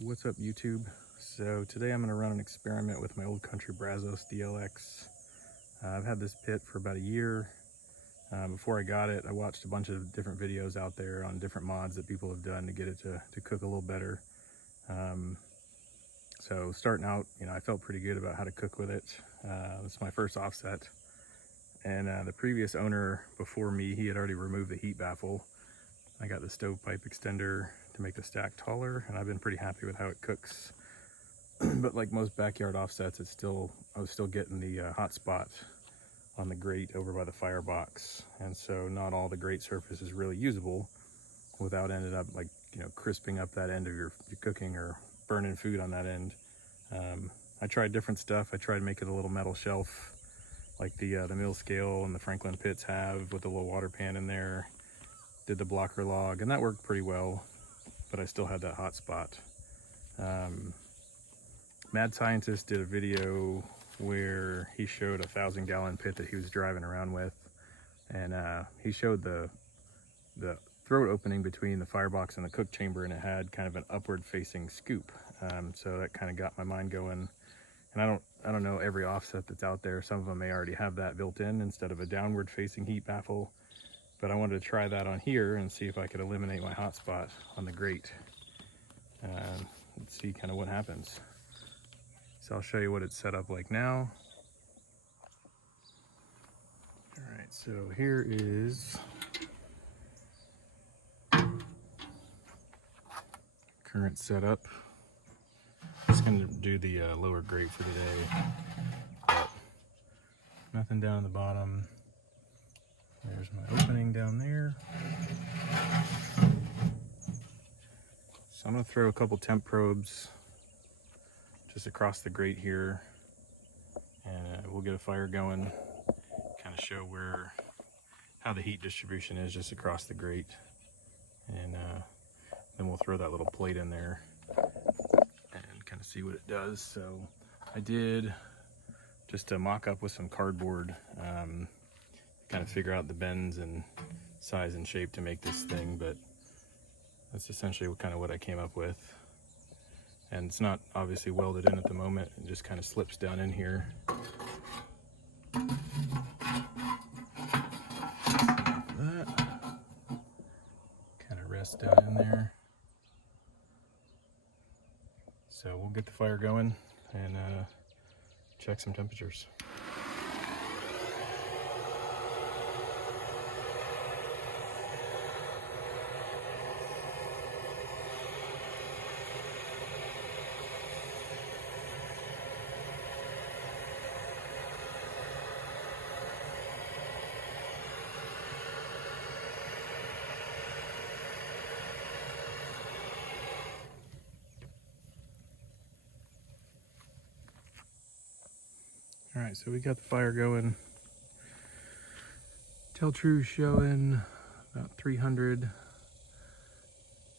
What's up, YouTube? So today I'm going to run an experiment with my old Country Brazos DLX. I've had this pit for about a year. Before I got it, I watched a bunch of different videos out there on different mods that people have done to get it to cook a little better. So starting out, I felt pretty good about how to cook with it. This is my first offset. And the previous owner before me, he had already removed the heat baffle. I got the stovepipe extender to make the stack taller, and I've been pretty happy with how it cooks. But like most backyard offsets, I was still getting the hot spot on the grate over by the firebox, and so not all the grate surface is really usable without ended up crisping up that end of your cooking or burning food on that end. I tried different stuff. I tried to make it a little metal shelf like the mill scale and the Franklin pits have, with a little water pan in there. Did the blocker log, and that worked pretty well, but I still had that hot spot. Mad Scientist did a video where he showed a 1,000-gallon pit that he was driving around with, and he showed the throat opening between the firebox and the cook chamber, and it had kind of an upward facing scoop. So that kind of got my mind going. And I don't know every offset that's out there. Some of them may already have that built in instead of a downward facing heat baffle. But I wanted to try that on here and see if I could eliminate my hot spot on the grate. Let's see kind of what happens. So I'll show you what it's set up like now. All right, so here is current setup. Just gonna do the lower grate for today. But nothing down the bottom. There's my opening down there. So I'm going to throw a couple temp probes just across the grate here, and we'll get a fire going, kind of show how the heat distribution is just across the grate. And then we'll throw that little plate in there and kind of see what it does. So I did just a mock up with some cardboard, kind of figure out the bends and size and shape to make this thing, but that's essentially what I came up with. And it's not obviously welded in at the moment, it just kind of slips down in here. That kind of rests down in there. So we'll get the fire going and check some temperatures. All right, so we got the fire going. Tell-true showing about 300.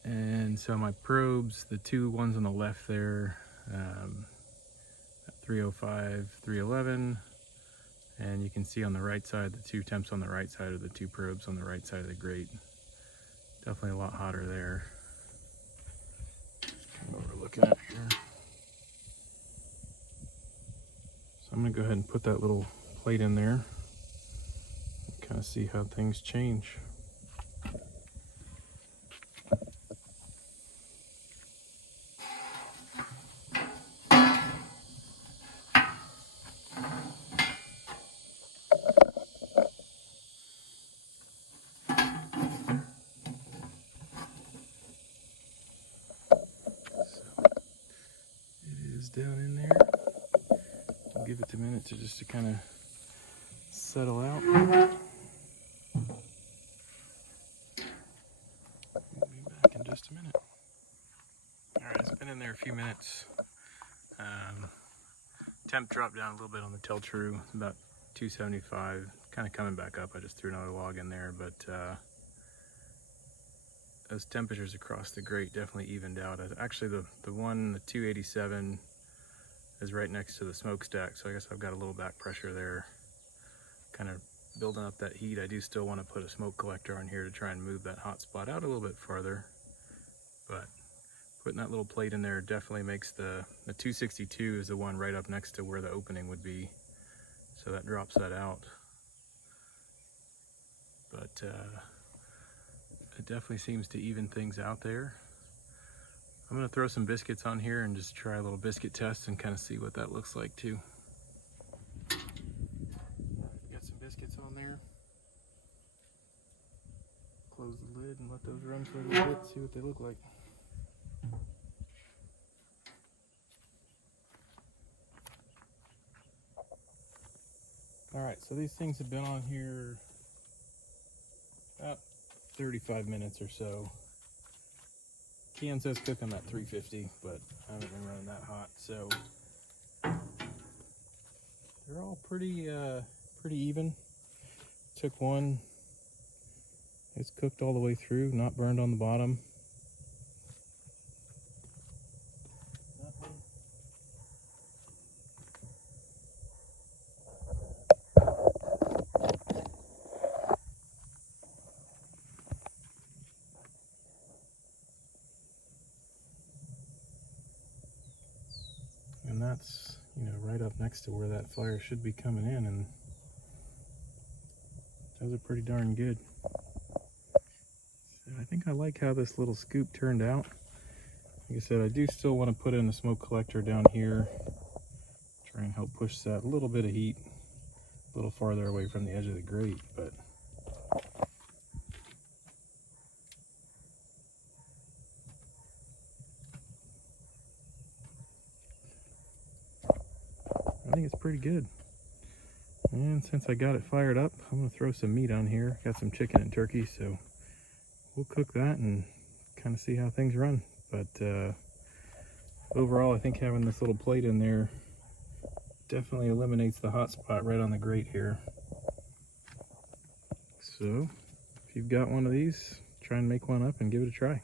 And so my probes, the two ones on the left there, 305, 311. And you can see on the right side, the two temps on the right side are the two probes on the right side of the grate. Definitely a lot hotter there. Kind of what we're looking at here. So I'm gonna go ahead and put that little plate in there and kind of see how things change. Down in there. I'll give it a minute to kind of settle out. We'll be back in just a minute. Alright, it's been in there a few minutes. Temp dropped down a little bit on the tell-true, about 275, kind of coming back up. I just threw another log in there, but those temperatures across the grate definitely evened out. Actually, the 287 is right next to the smokestack, so I guess I've got a little back pressure there, kind of building up that heat. I do still want to put a smoke collector on here to try and move that hot spot out a little bit farther, but Putting that little plate in there definitely makes the 262 is the one right up next to where the opening would be. So that drops that out. But it definitely seems to even things out there. I'm gonna throw some biscuits on here and just try a little biscuit test and kind of see what that looks like too. Got some biscuits on there. Close the lid and let those run for a little bit, see what they look like. All right, so these things have been on here about 35 minutes or so. Can says cook them at 350, but I haven't been running that hot, so they're all pretty even. Took one, it's cooked all the way through, not burned on the bottom. And that's, you know, right up next to where that fire should be coming in, and those are pretty darn good. So I think I like how this little scoop turned out. Like I said, I do still want to put in a smoke collector down here, try and help push that little bit of heat a little farther away from the edge of the grate, but I think it's pretty good. And since I got it fired up, I'm going to throw some meat on here. Got some chicken and turkey, so we'll cook that and kind of see how things run. But overall, I think having this little plate in there definitely eliminates the hot spot right on the grate here. So if you've got one of these, try and make one up and give it a try.